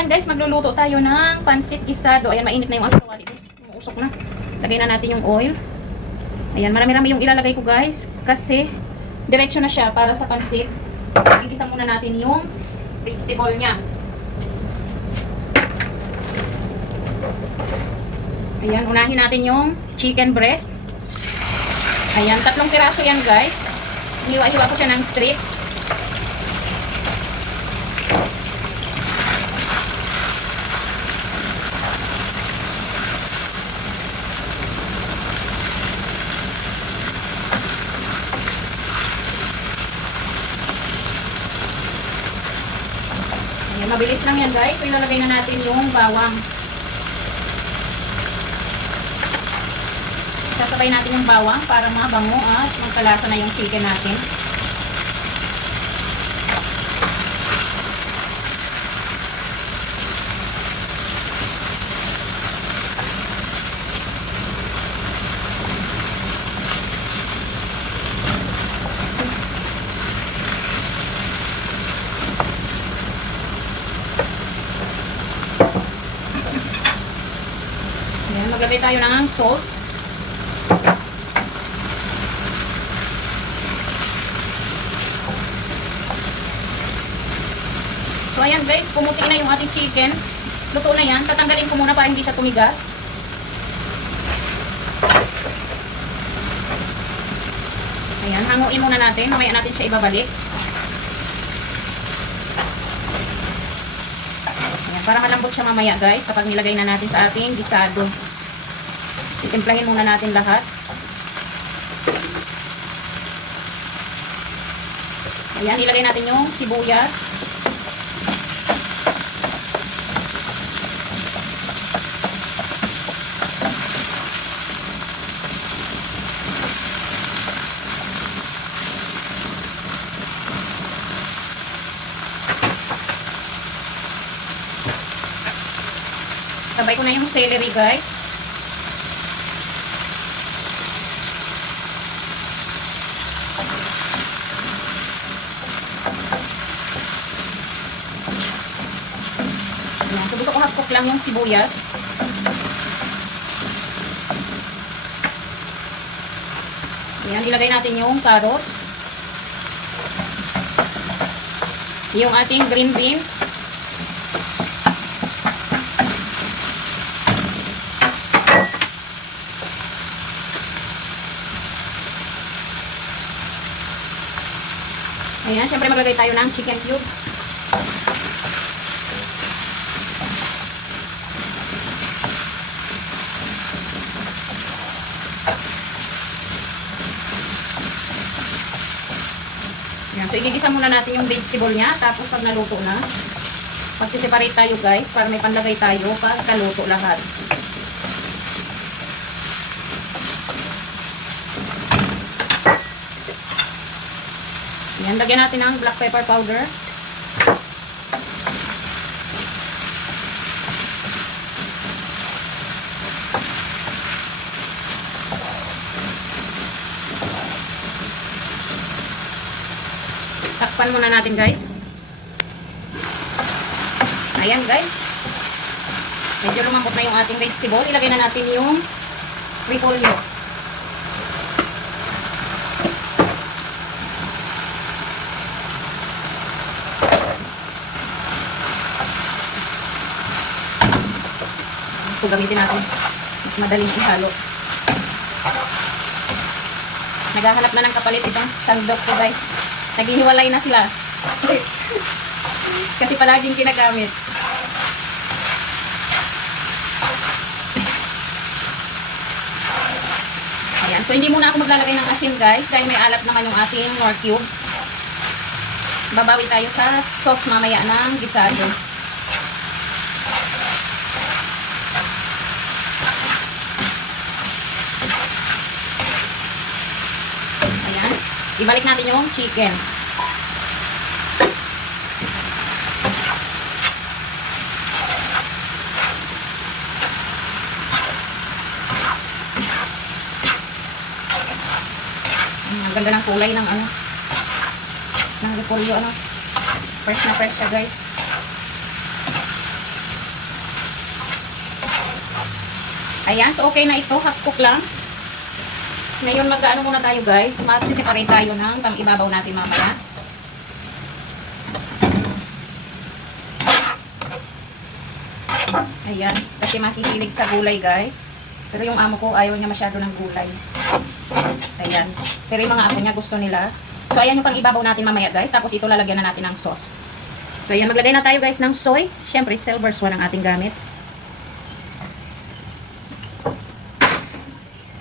ayan guys, magluluto tayo ng pansit isado. Ayan, mainit na yung ano, usok na. Lagay na natin yung oil. Ayan, marami-rami yung ilalagay ko guys. Kasi, diretso na siya para sa pansit. Igisa muna natin yung vegetable niya. Ayan, unahin natin yung chicken breast. Ayan, 3 piraso yan guys. Hiwa-hiwa ko siya ng strip. Ayan, mabilis lang yan guys. So, ilalagay na natin yung bawang. Sasabay natin yung bawang para mabango at magkalasa na yung chicken natin. Ayan, maglagay tayo ng salt. So ayan guys, pumuti na yung ating chicken. Luto na yan. Tatanggalin ko muna para hindi siya tumigas. Ayan, hanguin muna natin. Mamaya natin siya ibabalik. Ayan, para malambot siya mamaya guys kapag nilagay na natin sa ating gisado. Titimplahin muna natin lahat. Ayan, nilagay natin yung sibuyas. Sabay ko na yung celery guys. Ayan, so gusto ko half cook lang yung sibuyas. Ayan, ilagay natin yung carrot. Yung ating green beans. Ayan, syempre maglagay tayo ng chicken cubes. Ayan, so igigisa muna natin yung vegetable niya. Tapos pag naluto na, magsiseparate tayo guys para may panlagay tayo pag kaluto lahat. Ayan, lagyan natin ng black pepper powder. Takpan muna natin guys. Ayan guys. Medyo lumambot na yung ating vegetable. Ilagay na natin yung repolyo. So, gamitin natin. Mas madaling ihalo. Naghahanap na ng kapalit itong sandok ko guys. Naghihiwalay na sila. Kasi palaging kinagamit. Ayan. So, hindi muna ako maglalagay ng asin guys. Dahil may alat naman yung ating nor cubes. Babawi tayo sa sauce mamaya ng gisado. Ibalik natin yung chicken. Ang ganda ng kulay ng ano, ng repolyo, ano. Fresh na fresh siya guys. Ayan, so okay na ito. Half cook lang. Ngayon mag-ano muna tayo guys. Mag-separate tayo ng pang-ibabaw natin mamaya. Ayan, kasi makikilig sa gulay guys. Pero yung amo ko ayaw niya masyado ng gulay. Ayan. Pero yung mga apo niya gusto nila. So ayan yung pang-ibabaw natin mamaya guys. Tapos ito lalagyan na natin ng sauce. So ayan, maglagay na tayo guys ng soy. Siyempre silver swan ang ating gamit.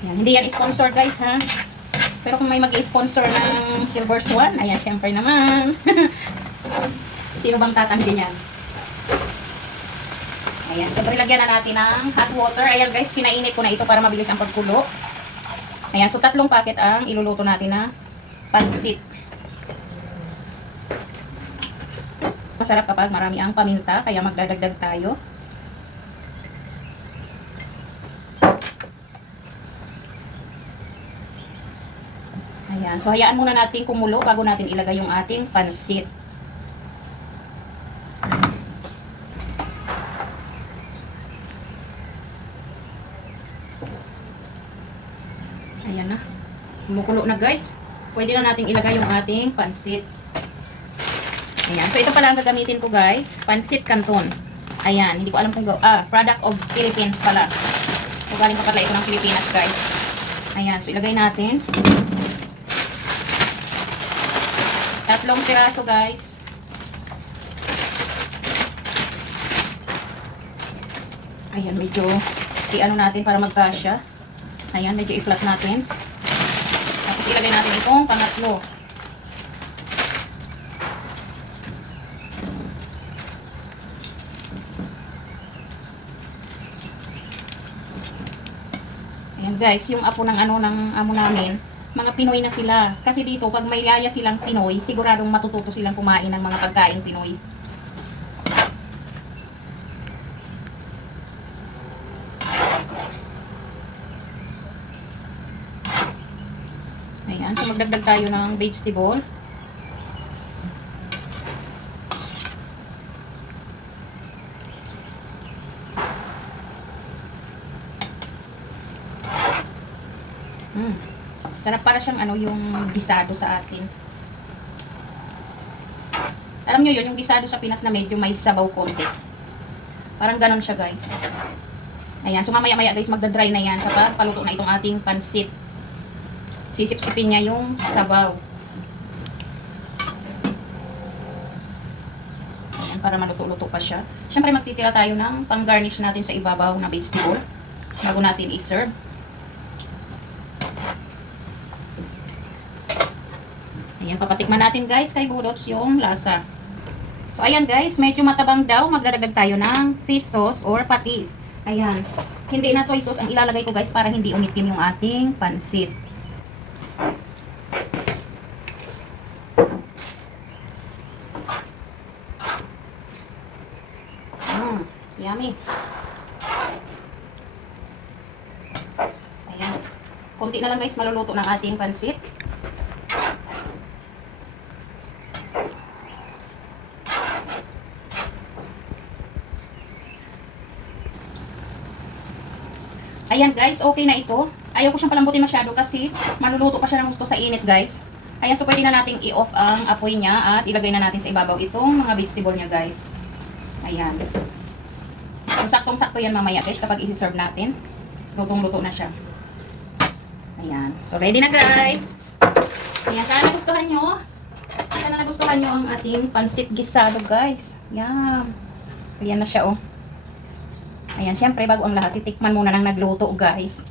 Ayan, hindi yan sponsor guys ha. Pero kung may mag-sponsor ng silver swan, ayan siyempre naman. Sino bang tatanggi niyan? Ayan, siyempre lagyan na natin ng hot water. Ayan guys, kinainit ko na ito para mabilis ang pagkulo. Ayan, so 3 packet ang iluluto natin na pansit. Masarap kapag marami ang paminta, kaya magdadagdag tayo. Ayan, so hayaan muna natin kumulo bago natin ilagay yung ating pansit. Ayan na. Kumukulo na guys. Pwede na natin ilagay yung ating pansit. Ayan. So ito pala ang gagamitin ko guys. Pansit Canton. Ayan. Hindi ko alam kung product of Philippines pala. So galing pa pala ito ng Pilipinas guys. Ayan. So ilagay natin. 3 piraso guys. Ayan. Medyo i-ano natin para magkasya. Ayan, medyo i-flat natin. Tapos ilagay natin itong pangatlo. Ayan guys, yung apo ng amo namin, mga Pinoy na sila. Kasi dito, pag may yaya silang Pinoy, siguradong matututo silang kumain ng mga pagkain Pinoy. Ayan, so magdagdag tayo ng vegetable. Sarap, para siyang ano, yung gisado sa atin. Alam nyo yun, yung gisado sa Pinas na medyo may sabaw konti. Parang ganon siya guys. Ayan, so mamaya-maya guys, magdadry na yan kapag paluto na itong ating pansit. Sisip-sipin niya yung sabaw. Ayan, para maluto-luto pa siya. Siyempre magtitira tayo ng pang-garnish natin sa ibabaw na vegetable bago natin i-serve. Ayan, papatikman natin guys kay Budots yung lasa. So ayan guys, medyo matabang daw. Magdadagdag tayo ng fish sauce or patis. Ayan, hindi na soy sauce ang ilalagay ko guys para hindi umitim yung ating pansit. Yummy. Ayan. Konti na lang guys maluluto ng ating pansit. Ayan guys, okay na ito. Ayaw ko siyang palambutin masyado kasi maluluto pa siya ng gusto sa init guys. Ayan, so pwede na nating i-off ang apoy niya at ilagay na natin sa ibabaw itong mga vegetable niya guys. Ayan. So saktong-sakto yan mamaya guys kapag isi-serve natin. Lutong-luto na siya. Ayan. So ready na guys. Ayan, sana nagustuhan nyo. Sana nagustuhan nyo ang ating pansit gisado guys. Ayan. Ayan na siya oh. Ayan, syempre bago ang lahat, titikman muna ng nagluto guys.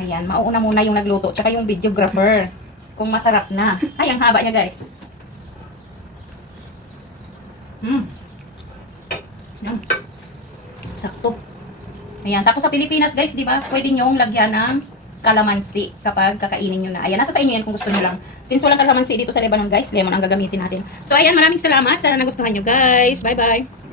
Ayan, mauuna muna yung nagluto, tsaka yung videographer. Kung masarap na. Ay, ang haba niya guys. Yan. Sakto. Ayan, tapos sa Pilipinas guys, di ba, pwede nyong lagyan ng kalamansi kapag kakainin nyo na. Ayan, nasa sa inyo yan kung gusto nyo lang. Since walang kalamansi dito sa Lebanon guys, lemon ang gagamitin natin. So ayan, maraming salamat. Sana nagustuhan nyo guys. Bye-bye.